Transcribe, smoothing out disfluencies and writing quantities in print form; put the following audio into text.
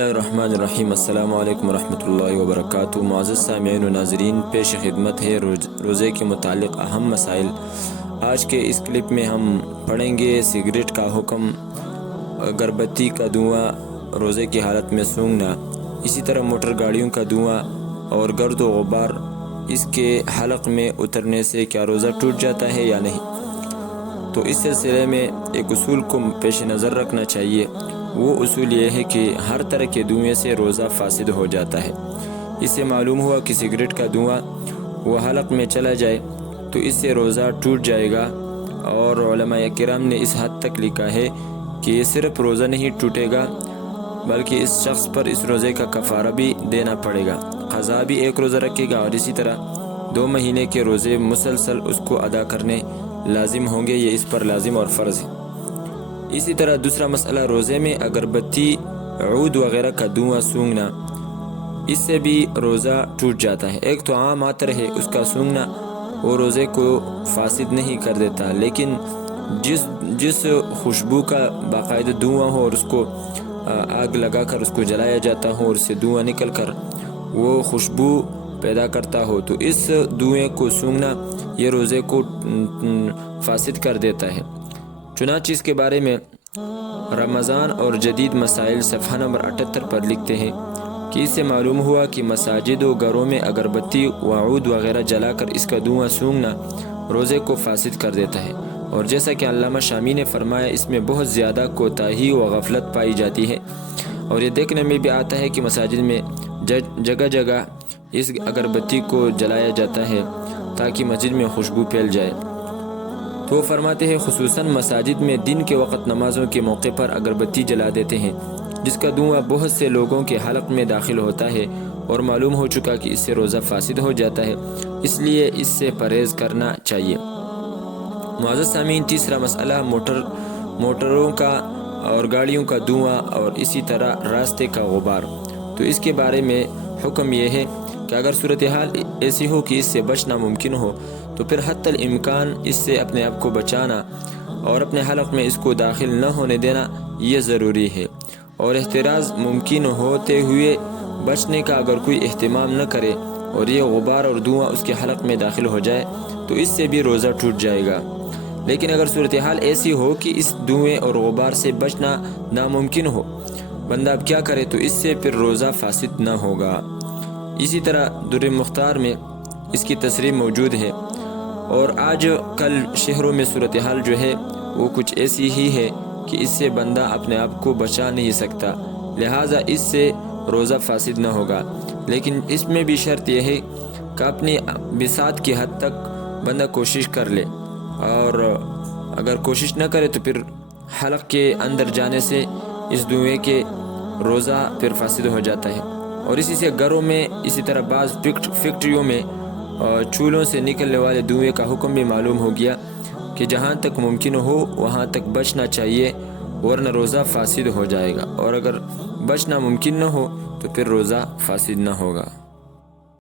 الرحمن الرحیم۔ السلام علیکم ورحمۃ اللہ وبرکاتہ۔ معزز سامعین و ناظرین، پیش خدمت ہے روزے کے متعلق اہم مسائل۔ آج کے اس کلپ میں ہم پڑھیں گے سگریٹ کا حکم، اگر بتی کا دھواں روزے کی حالت میں سونگھنا، اسی طرح موٹر گاڑیوں کا دھواں اور گرد و غبار اس کے حلق میں اترنے سے کیا روزہ ٹوٹ جاتا ہے یا نہیں۔ تو اس سلسلے میں ایک اصول کو پیش نظر رکھنا چاہیے۔ وہ اصول یہ ہے کہ ہر طرح کے دھوئیں سے روزہ فاسد ہو جاتا ہے۔ اس سے معلوم ہوا کہ سگریٹ کا دھواں وہ حلق میں چلا جائے تو اس سے روزہ ٹوٹ جائے گا، اور علماء کرام نے اس حد تک لکھا ہے کہ یہ صرف روزہ نہیں ٹوٹے گا بلکہ اس شخص پر اس روزے کا کفارہ بھی دینا پڑے گا، قضا بھی ایک روزہ رکھے گا، اور اسی طرح 2 مہینے کے روزے مسلسل اس کو ادا کرنے لازم ہوں گے، یہ اس پر لازم اور فرض ہے۔ اسی طرح دوسرا مسئلہ، روزے میں اگر بتی، عود وغیرہ کا دھواں سونگھنا، اس سے بھی روزہ ٹوٹ جاتا ہے۔ ایک تو عام عطر ہے، اس کا سونگھنا وہ روزے کو فاسد نہیں کر دیتا، لیکن جس خوشبو کا باقاعدہ دھواں ہو اور اس کو آگ لگا کر اس کو جلایا جاتا ہو اور اس سے دھواں نکل کر وہ خوشبو پیدا کرتا ہو، تو اس دھوئیں کو سونگھنا یہ روزے کو فاسد کر دیتا ہے۔ چنانچہ اس کے بارے میں رمضان اور جدید مسائل صفحہ نمبر 78 پر لکھتے ہیں کہ اس سے معلوم ہوا کہ مساجد و گھروں میں اگر بتی و عود وغیرہ جلا کر اس کا دھواں سونگھنا روزے کو فاسد کر دیتا ہے، اور جیسا کہ علامہ شامی نے فرمایا اس میں بہت زیادہ کوتاہی و غفلت پائی جاتی ہے، اور یہ دیکھنے میں بھی آتا ہے کہ مساجد میں جگہ جگہ اس اگربتی کو جلایا جاتا ہے تاکہ مسجد میں خوشبو پھیل جائے۔ تو وہ فرماتے ہیں خصوصاً مساجد میں دن کے وقت نمازوں کے موقع پر اگربتی جلا دیتے ہیں، جس کا دھواں بہت سے لوگوں کے حلق میں داخل ہوتا ہے، اور معلوم ہو چکا کہ اس سے روزہ فاسد ہو جاتا ہے، اس لیے اس سے پرہیز کرنا چاہیے۔ معزز سامعین، تیسرا مسئلہ، موٹروں کا اور گاڑیوں کا دھواں اور اسی طرح راستے کا غبار۔ تو اس کے بارے میں حکم یہ ہے کہ اگر صورتحال ایسی ہو کہ اس سے بچنا ممکن ہو تو پھر حتی الامکان اس سے اپنے آپ کو بچانا اور اپنے حلق میں اس کو داخل نہ ہونے دینا یہ ضروری ہے، اور احتراز ممکن ہوتے ہوئے بچنے کا اگر کوئی اہتمام نہ کرے اور یہ غبار اور دھواں اس کے حلق میں داخل ہو جائے تو اس سے بھی روزہ ٹوٹ جائے گا۔ لیکن اگر صورتحال ایسی ہو کہ اس دھوئیں اور غبار سے بچنا ناممکن ہو، بندہ اب کیا کرے، تو اس سے پھر روزہ فاسد نہ ہوگا۔ اسی طرح در مختار میں اس کی تصریح موجود ہے، اور آج کل شہروں میں صورتحال جو ہے وہ کچھ ایسی ہی ہے کہ اس سے بندہ اپنے آپ کو بچا نہیں سکتا، لہٰذا اس سے روزہ فاسد نہ ہوگا۔ لیکن اس میں بھی شرط یہ ہے کہ اپنی بساط کی حد تک بندہ کوشش کر لے، اور اگر کوشش نہ کرے تو پھر حلق کے اندر جانے سے اس دھوئیں کے روزہ پھر فاسد ہو جاتا ہے۔ اور اسی سے گھروں میں، اسی طرح بعض فیکٹریوں میں چولہوں سے نکلنے والے دھوئیں کا حکم بھی معلوم ہو گیا کہ جہاں تک ممکن ہو وہاں تک بچنا چاہیے، ورنہ روزہ فاسد ہو جائے گا، اور اگر بچنا ممکن نہ ہو تو پھر روزہ فاسد نہ ہوگا۔